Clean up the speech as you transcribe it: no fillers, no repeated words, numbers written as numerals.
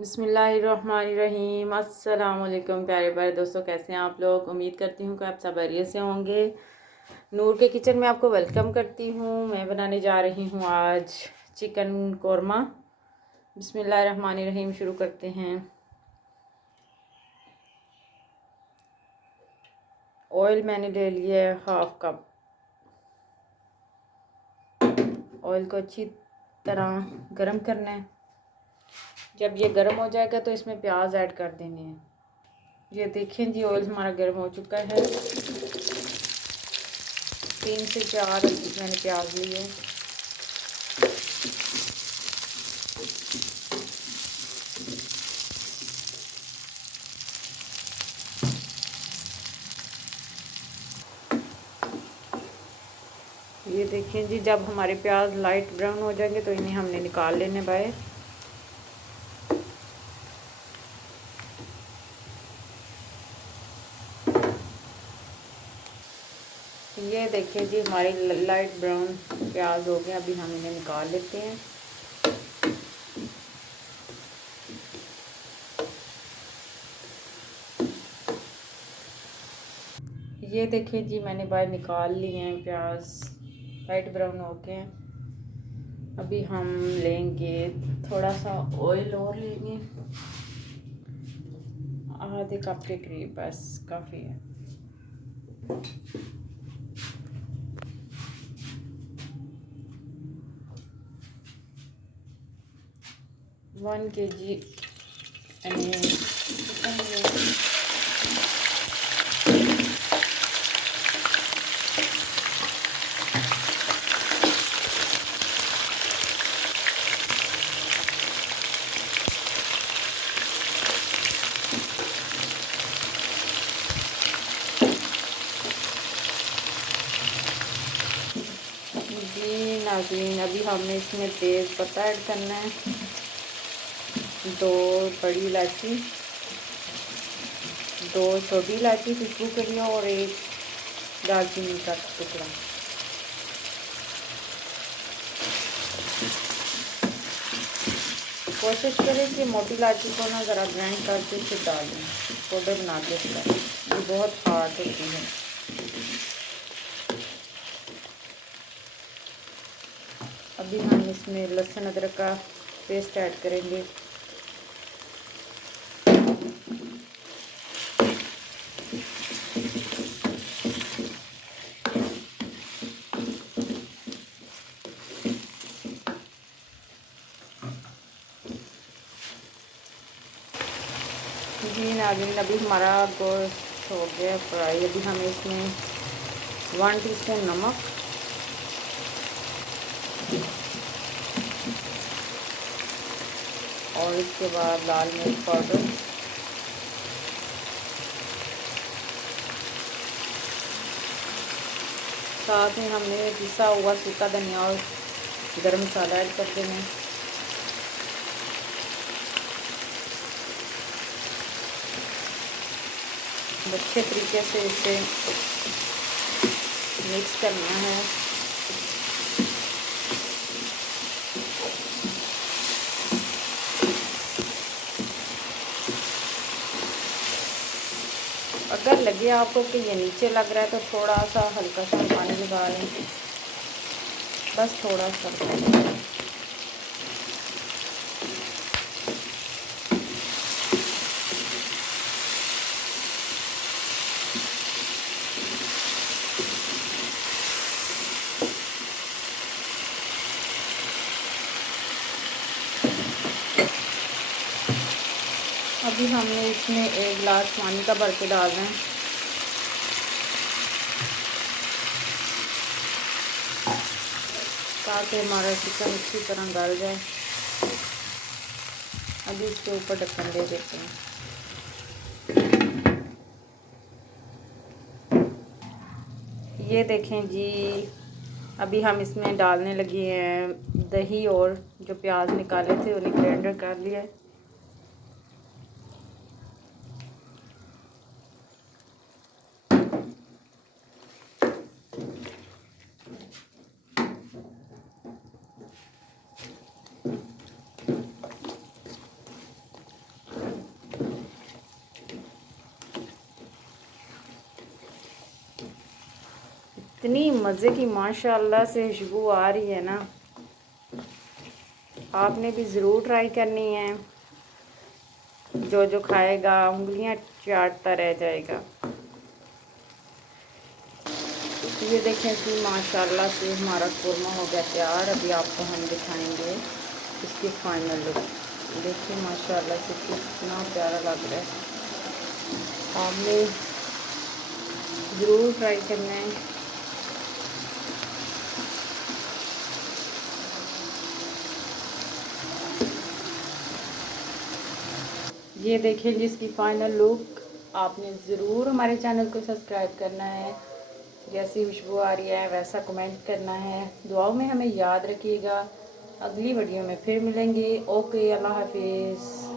बिस्मिल्लाहिर्रहमानिर्रहीम। अस्सलाम वालेकुम प्यारे प्यारे दोस्तों, कैसे हैं आप लोग। उम्मीद करती हूँ कि आप सब खैरियत से होंगे। नूर के किचन में आपको वेलकम करती हूँ। मैं बनाने जा रही हूँ आज चिकन कोरमा। बिस्मिल्लाहिर्रहमानिर्रहीम, शुरू करते हैं। ऑयल मैंने ले लिया है 1/2 कप। ऑयल को अच्छी तरह गरम करना है। जब ये गरम हो जाएगा तो इसमें प्याज ऐड कर देने हैं। ये देखें जी, ऑयल हमारा गर्म हो चुका है। 3 से 4 मैंने प्याज लिए। ये देखिए जी, जब हमारे प्याज लाइट ब्राउन हो जाएंगे तो इन्हें हमने निकाल लेने बाय। ये देखिए जी, हमारे लाइट ब्राउन प्याज हो गए। अभी हम इन्हें निकाल लेते हैं। ये देखिए जी, मैंने बाहर निकाल लिए हैं प्याज, लाइट ब्राउन हो गए हैं। अभी हम लेंगे थोड़ा सा ऑयल और लेंगे, आधे कप के करीब, बस काफ़ी है। 1 kg चिकन। जी नाज़रीन, अभी हमने इसमें तेज़ पत्ता ऐड करना है, 2 बड़ी इलायची, 2 छोटी इलायची खुशबू के लिए, और 1 दालचीनी का टुकड़ा। कोशिश करें कि मोटी इलायची को ना ज़रा ग्राइंड करके फिर डालें, पाउडर बना के इसका, ये बहुत हार्ड होती है। अभी हम इसमें लहसुन अदरक का पेस्ट ऐड करेंगे। जी नाज़रीन, अभी हमारा गोश्त हो गया फ्राई। अभी हम इसमें 1 टीस्पून नमक, और इसके बाद लाल मिर्च पाउडर, साथ में हमने पिसा हुआ सूखा धनिया और गरम मसाला ऐड कर देना। अच्छे तरीके से इसे मिक्स करना है। अगर लगे आपको कि ये नीचे लग रहा है तो थोड़ा सा हल्का सा पानी लगा लें, बस थोड़ा सा। अभी हमने इसमें 1 गिलास पानी का भर के डालना है। ताकि हमारा चिकन अच्छी तरह गल जाए। अभी इसके ऊपर ढक्कन दे देते हैं। ये देखें जी, अभी हम इसमें डालने लगे हैं दही, और जो प्याज निकाले थे उन्हें ग्राइंडर कर लिया है। इतनी मज़े की माशाल्लाह से खुशबू आ रही है ना, आपने भी ज़रूर ट्राई करनी है। जो जो खाएगा उंगलियां चाटता रह जाएगा। ये देखें कि माशाल्लाह से हमारा कोरमा हो गया तैयार। अभी आपको हम दिखाएंगे इसकी फाइनल लुक। देखिए माशाल्लाह से कितना प्यारा लग रहा है। आपने ज़रूर ट्राई करना है। ये देखें जिसकी फाइनल लुक। आपने ज़रूर हमारे चैनल को सब्सक्राइब करना है। जैसी खुशबू आ रही है वैसा कमेंट करना है। दुआओं में हमें याद रखिएगा। अगली वीडियो में फिर मिलेंगे। ओके, अल्लाह हाफिज़।